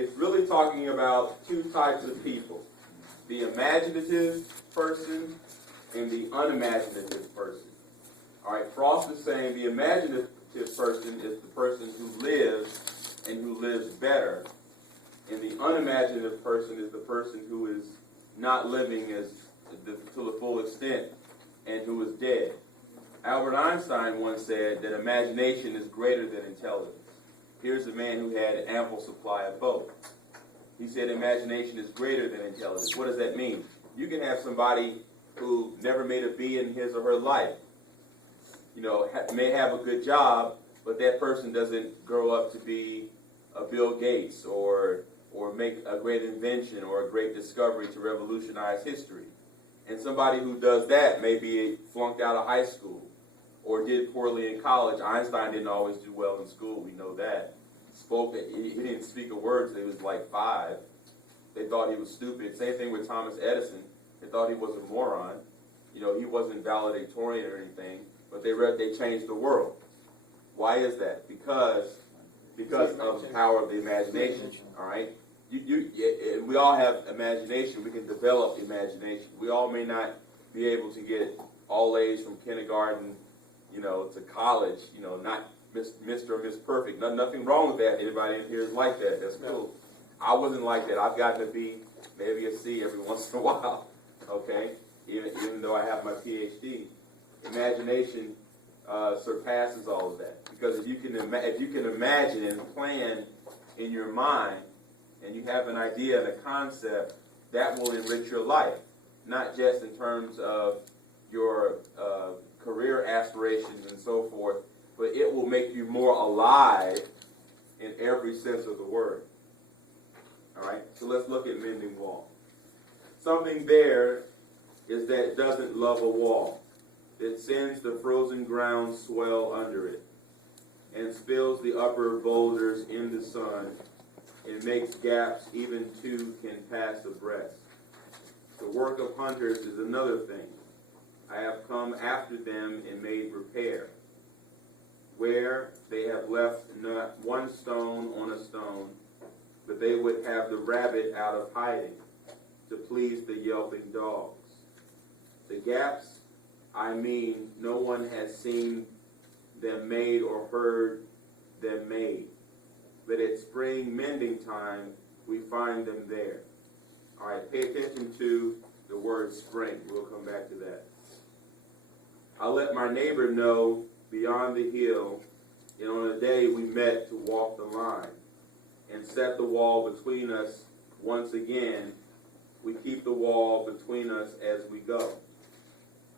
it's really talking about two types of people: the imaginative person and the unimaginative person. All right, Frost is saying the imaginative person is the person who lives and who lives better, and the unimaginative person is the person who is not living to the full extent and who is dead. Albert Einstein once said that imagination is greater than intelligence. Here's a man who had ample supply of both. He said imagination is greater than intelligence. What does that mean? You can have somebody who never made a B in his or her life, may have a good job, but that person doesn't grow up to be a Bill Gates or make a great invention or a great discovery to revolutionize history. And somebody who does that may be flunked out of high school or did poorly in college. Einstein didn't always do well in school, we know that. He didn't speak a word until he was like 5. They thought he was stupid. Same thing with Thomas Edison. They thought he was a moron. He wasn't valedictorian or anything, but they changed the world. Why is that? Because of the power of the imagination. All right. We all have imagination. We can develop imagination. We all may not be able to get all A's from kindergarten, to college. Not Mr. or Miss Perfect. Nothing wrong with that. Anybody in here is like that. That's cool. I wasn't like that. I've gotten to be maybe a C every once in a while. Okay, even though I have my PhD, imagination surpasses all of that. Because if you can imagine and plan in your mind, and you have an idea and a concept, that will enrich your life, not just in terms of your career aspirations and so forth, but it will make you more alive in every sense of the word. All right, so let's look at Mending Wall. Something there is that it doesn't love a wall. It sends the frozen ground swell under it and spills the upper boulders in the sun. It makes gaps even two can pass abreast. The work of hunters is another thing. I have come after them and made repair, where they have left not one stone on a stone, but they would have the rabbit out of hiding to please the yelping dogs. The gaps, I mean, no one has seen them made or heard them made. But at spring mending time, we find them there. All right, pay attention to the word spring. We'll come back to that. I'll let my neighbor know beyond the hill, and on a day we met to walk the line and set the wall between us once again. We keep the wall between us as we go.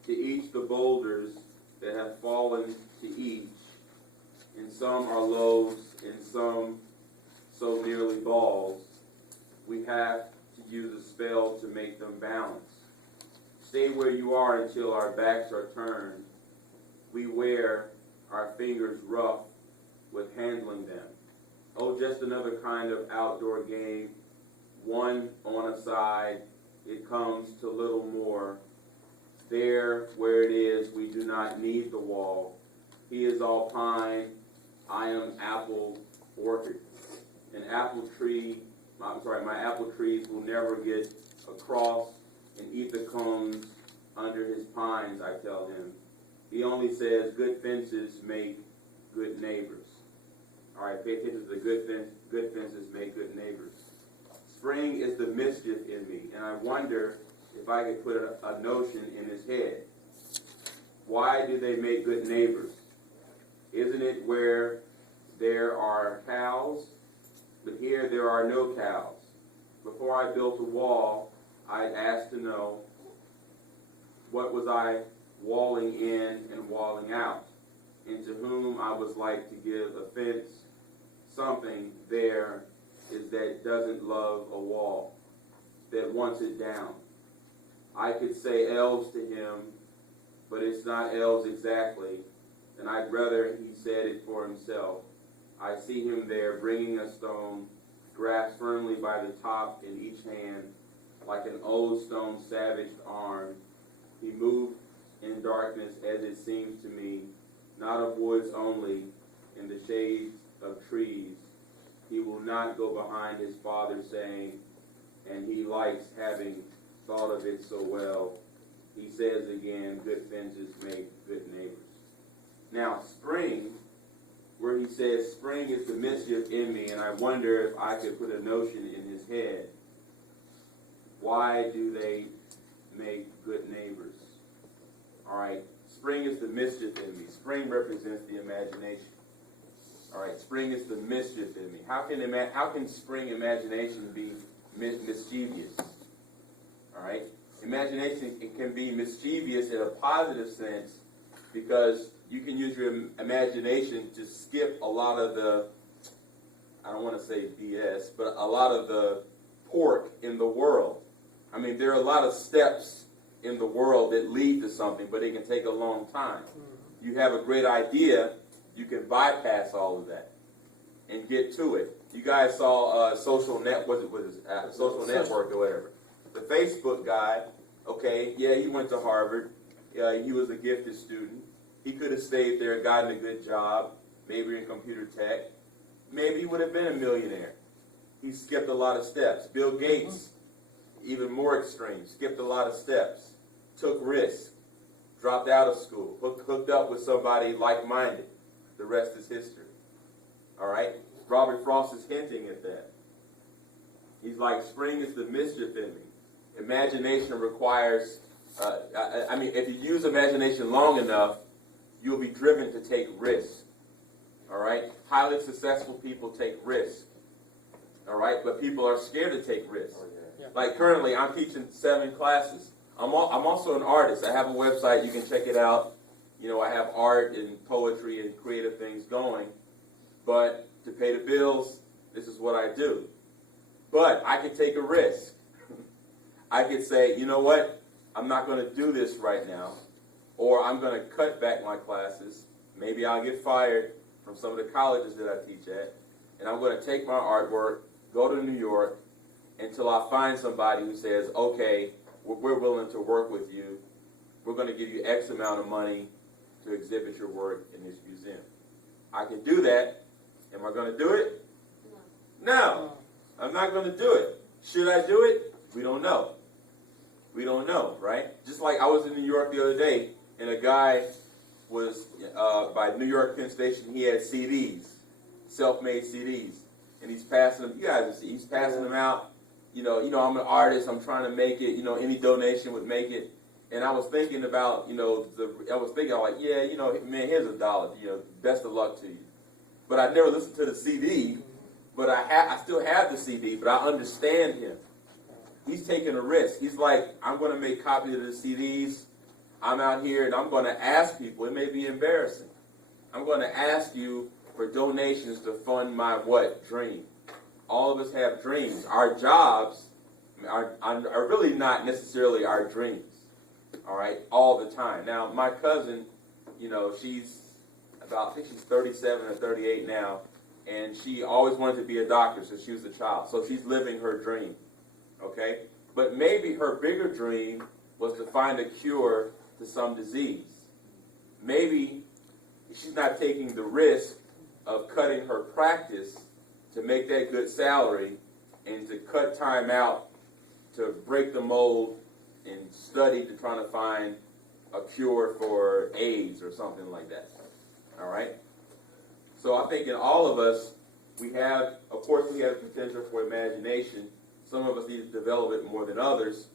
To each the boulders that have fallen to each, and some are loaves and some so nearly balls, we have to use a spell to make them balance. Stay where you are until our backs are turned. We wear our fingers rough with handling them. Oh, just another kind of outdoor game. One on a side, it comes to little more. There, where it is, we do not need the wall. He is all pine, I am apple orchard. My apple trees will never get across and eat the cones under his pines, I tell him. He only says good fences make good neighbors. All right, pay attention to the good fences make good neighbors. Spring is the mischief in me, and I wonder if I could put a notion in his head. Why do they make good neighbors? Isn't it where there are cows? But here there are no cows. Before I built a wall, I'd asked to know, what was I walling in and walling out, and to whom I was like to give offense? Something there is that doesn't love a wall, that wants it down. I could say elves to him, but it's not elves exactly, and I'd rather he said it for himself. I see him there bringing a stone, grasped firmly by the top in each hand, like an old stone savaged arm. He moved in darkness, as it seems to me, not of woods only, in the shades of trees. He will not not go behind his father saying, and he likes having thought of it so well. He says again, good fences make good neighbors. Now, spring, where he says, spring is the mischief in me, and I wonder if I could put a notion in his head. Why do they make good neighbors? All right, spring is the mischief in me. Spring represents the imagination. All right, spring is the mischief in me. How can spring imagination be mischievous? All right, imagination, it can be mischievous in a positive sense because you can use your imagination to skip a lot of the, I don't want to say BS, but a lot of the pork in the world. I mean, there are a lot of steps in the world that lead to something, but it can take a long time. You have a great idea, you can bypass all of that and get to it. You guys saw social network or whatever. The Facebook guy, okay, yeah, he went to Harvard. He was a gifted student. He could have stayed there, gotten a good job, maybe in computer tech. Maybe he would have been a millionaire. He skipped a lot of steps. Bill Gates, even more extreme, skipped a lot of steps, took risks, dropped out of school, hooked up with somebody like-minded. The rest is history. All right? Robert Frost is hinting at that. He's like, spring is the mischief in me. Imagination requires, if you use imagination long enough, you'll be driven to take risks. All right? Highly successful people take risks. All right? But people are scared to take risks. Like currently, I'm teaching 7 classes. I'm also an artist. I have a website. You can check it out. You know, I have art and poetry and creative things going. But to pay the bills, this is what I do. But I could take a risk. I could say, you know what? I'm not going to do this right now. Or I'm going to cut back my classes. Maybe I'll get fired from some of the colleges that I teach at. And I'm going to take my artwork, go to New York, until I find somebody who says, okay, we're willing to work with you. We're going to give you X amount of money to exhibit your work in this museum. I can do that. Am I going to do it? No. I'm not going to do it. Should I do it? We don't know. We don't know, right? Just like I was in New York the other day, and a guy was, by New York Penn Station, he had CDs, self-made CDs, and he's passing them, you guys see, he's passing them out. You know, I'm an artist, I'm trying to make it, any donation would make it. And I was thinking about, I'm like, yeah, man, here's $1, best of luck to you. But I never listened to the CD, but I still have the CD, but I understand him. He's taking a risk. He's like, I'm going to make copies of the CDs. I'm out here and I'm going to ask people. It may be embarrassing. I'm going to ask you for donations to fund my what? Dream. All of us have dreams. Our jobs are really not necessarily our dreams. All right? All the time. Now, my cousin, she's I think she's 37 or 38 now, and she always wanted to be a doctor since she was a child. So she's living her dream. Okay? But maybe her bigger dream was to find a cure to some disease. Maybe she's not taking the risk of cutting her practice to make that good salary and to cut time out to break the mold and study to try to find a cure for AIDS or something like that. All right? So I think in all of us, we have potential for imagination. Some of us need to develop it more than others.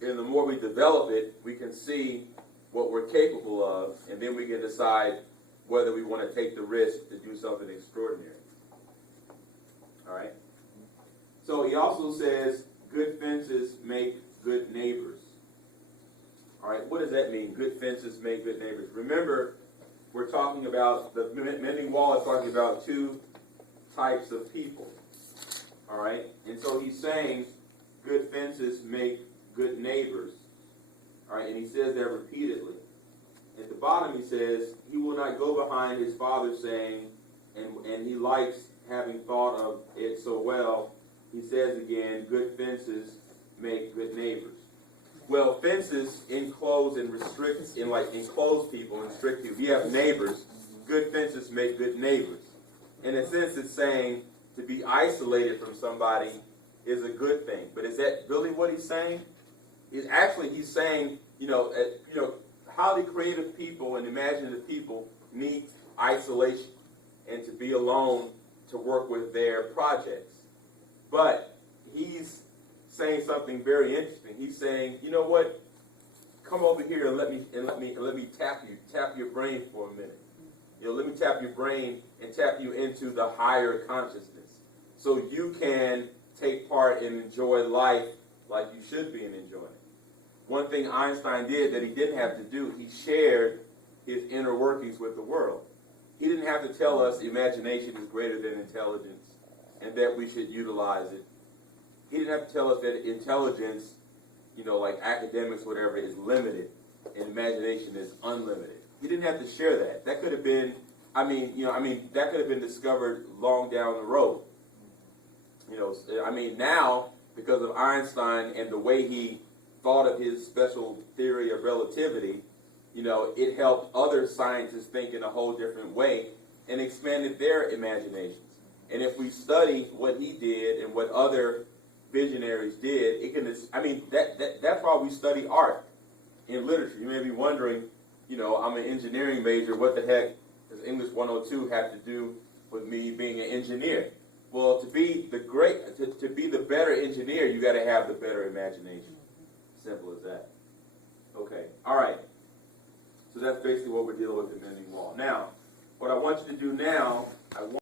And the more we develop it, we can see what we're capable of, and then we can decide whether we want to take the risk to do something extraordinary. All right? So he also says, good fences make good neighbors. All right, what does that mean? Good fences make good neighbors. Remember, we're talking about, the Mending Wall is talking about 2 types of people. All right? And so he's saying good fences make good neighbors. All right? And he says that repeatedly. At the bottom he says, he will not go behind his father saying, and he likes having thought of it so well, he says again, good fences make good neighbors. Well, fences enclose and restrict, enclose people and restrict people. If you have neighbors, good fences make good neighbors. In a sense, it's saying to be isolated from somebody is a good thing. But is that really what he's saying? He's saying, highly creative people and imaginative people need isolation and to be alone to work with their projects. But he's saying something very interesting. He's saying, you know what? Come over here and let me tap your brain for a minute. Let me tap your brain and tap you into the higher consciousness, so you can take part and enjoy life like you should be enjoying it. One thing Einstein did that he didn't have to do, he shared his inner workings with the world. He didn't have to tell us imagination is greater than intelligence and that we should utilize it. He didn't have to tell us that intelligence, like academics, whatever, is limited and imagination is unlimited. He didn't have to share that. That could have been, that could have been discovered long down the road. Now, because of Einstein and the way he thought of his special theory of relativity, it helped other scientists think in a whole different way and expanded their imaginations. And if we study what he did and what other visionaries did, that's why we study art in literature. You may be wondering, I'm an engineering major, what the heck does English 102 have to do with me being an engineer? Well, to be the better engineer, you got to have the better imagination. Simple as that. Okay, all right. So that's basically what we're dealing with in Mending Wall. Now, what I want you to do now,